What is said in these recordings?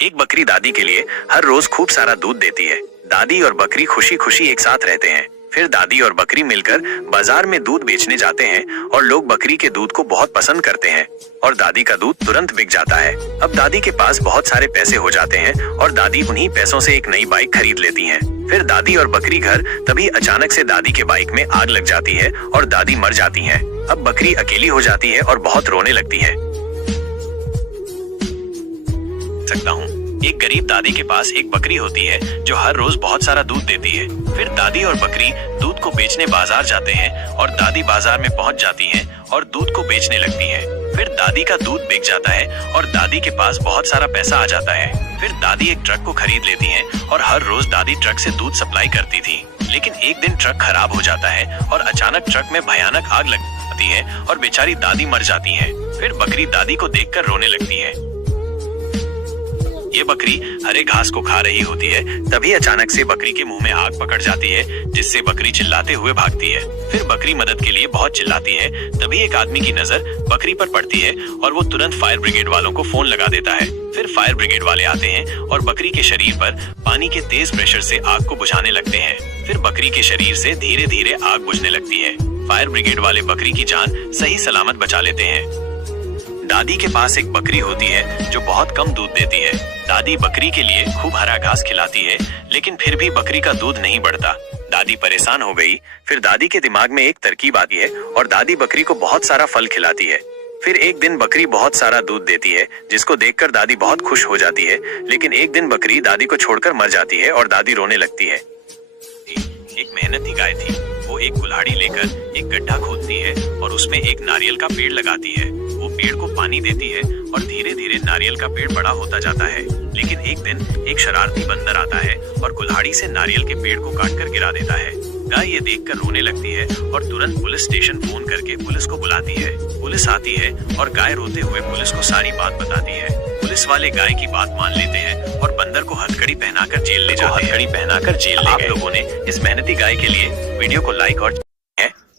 एक बकरी दादी के लिए हर रोज खूब सारा दूध देती है। दादी और बकरी खुशी खुशी एक साथ रहते हैं। फिर दादी और बकरी मिलकर बाजार में दूध बेचने जाते हैं और लोग बकरी के दूध को बहुत पसंद करते हैं और दादी का दूध तुरंत बिक जाता है। अब दादी के पास बहुत सारे पैसे हो जाते हैं और दादी उन्हीं पैसों से एक नई बाइक खरीद लेती हैं। फिर दादी और बकरी घर, तभी अचानक से दादी के बाइक में आग लग जाती है और दादी मर जाती हैं। अब बकरी अकेली हो जाती है और बहुत रोने लगती है। सकता हूँ एक गरीब दादी के पास एक बकरी होती है जो हर रोज बहुत सारा दूध देती है। फिर दादी और बकरी दूध को बेचने बाजार जाते हैं और दादी बाजार में पहुंच जाती हैं और दूध को बेचने लगती हैं। फिर दादी का दूध बिक जाता है और दादी के पास बहुत सारा पैसा आ जाता है। फिर दादी एक ट्रक को खरीद लेती हैं और हर रोज दादी ट्रक से दूध सप्लाई करती थी। लेकिन एक दिन ट्रक खराब हो जाता है और अचानक ट्रक में भयानक आग लग जाती है और बेचारी दादी मर जाती है। फिर बकरी दादी को देखकर रोने लगती है। ये बकरी हरे घास को खा रही होती है, तभी अचानक से बकरी के मुंह में आग पकड़ जाती है, जिससे बकरी चिल्लाते हुए भागती है। फिर बकरी मदद के लिए बहुत चिल्लाती है, तभी एक आदमी की नजर बकरी पर पड़ती है और वो तुरंत फायर ब्रिगेड वालों को फोन लगा देता है। फिर फायर ब्रिगेड वाले आते हैं और बकरी के शरीर पर पानी के तेज प्रेशर से आग को बुझाने लगते हैं। फिर बकरी के शरीर से धीरे धीरे आग बुझने लगती है। फायर ब्रिगेड वाले बकरी की जान सही सलामत बचा लेते हैं। दादी के पास एक बकरी होती है जो बहुत कम दूध देती है। दादी बकरी के लिए खूब हरा घास खिलाती है, लेकिन फिर भी बकरी का दूध नहीं बढ़ता। दादी परेशान हो गई। फिर दादी के दिमाग में एक तरकीब आती है और दादी बकरी को बहुत सारा फल खिलाती है। फिर एक दिन बकरी बहुत सारा दूध देती है, जिसको देखकर दादी बहुत खुश हो जाती है। लेकिन एक दिन बकरी दादी को छोड़कर मर जाती है और दादी रोने लगती है। एक मेहनती गाय थी। वो एक कुल्हाड़ी लेकर एक गड्ढा खोदती है और उसमें एक नारियल का पेड़ लगाती है। वो पेड़ को पानी देती है और धीरे धीरे नारियल का पेड़ बड़ा होता जाता है। लेकिन एक दिन एक शरारती बंदर आता है और कुल्हाड़ी से नारियल के पेड़ को काटकर गिरा देता है। गाय ये देखकर रोने लगती है और तुरंत पुलिस स्टेशन फोन करके पुलिस को बुलाती है। पुलिस आती है और गाय रोते हुए पुलिस को सारी बात बताती है। पुलिस वाले गाय की बात मान लेते हैं और बंदर को हथकड़ी पहनाकर जेल ले जाते हैं। आप लोगों ने इस मेहनती गाय के लिए वीडियो को लाइक और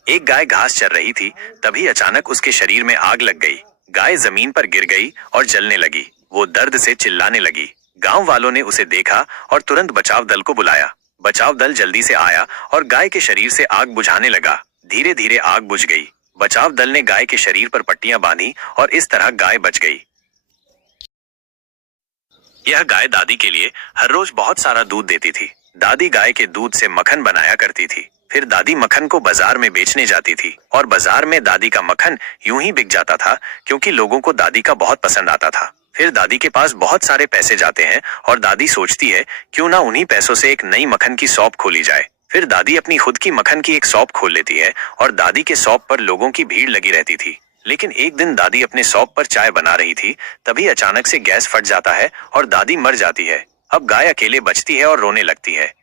एक गाय घास चर रही थी, तभी अचानक उसके शरीर में आग लग गई। गाय जमीन पर गिर गई और जलने लगी। वो दर्द से चिल्लाने लगी। गांव वालों ने उसे देखा और तुरंत बचाव दल को बुलाया। बचाव दल जल्दी से आया और गाय के शरीर से आग बुझाने लगा। धीरे धीरे आग बुझ गई। बचाव दल ने गाय के शरीर पर पट्टियां बांधी और इस तरह गाय बच गई। यह गाय दादी के लिए हर रोज बहुत सारा दूध देती थी। दादी गाय के दूध से मक्खन बनाया करती थी। फिर दादी मक्खन को बाजार में बेचने जाती थी और बाजार में दादी का मक्खन यूं ही बिक जाता था, क्योंकि लोगों को दादी का बहुत पसंद आता था। फिर दादी के पास बहुत सारे पैसे जाते हैं और दादी सोचती है क्यों ना उन्हीं पैसों से एक नई मक्खन की शॉप खोली जाए। फिर दादी अपनी खुद की मक्खन की एक शॉप खोल लेती है और दादी के शॉप पर लोगों की भीड़ लगी रहती थी। लेकिन एक दिन दादी अपने शॉप पर चाय बना रही थी, तभी अचानक से गैस फट जाता है और दादी मर जाती है। अब गाय अकेले बचती है और रोने लगती है।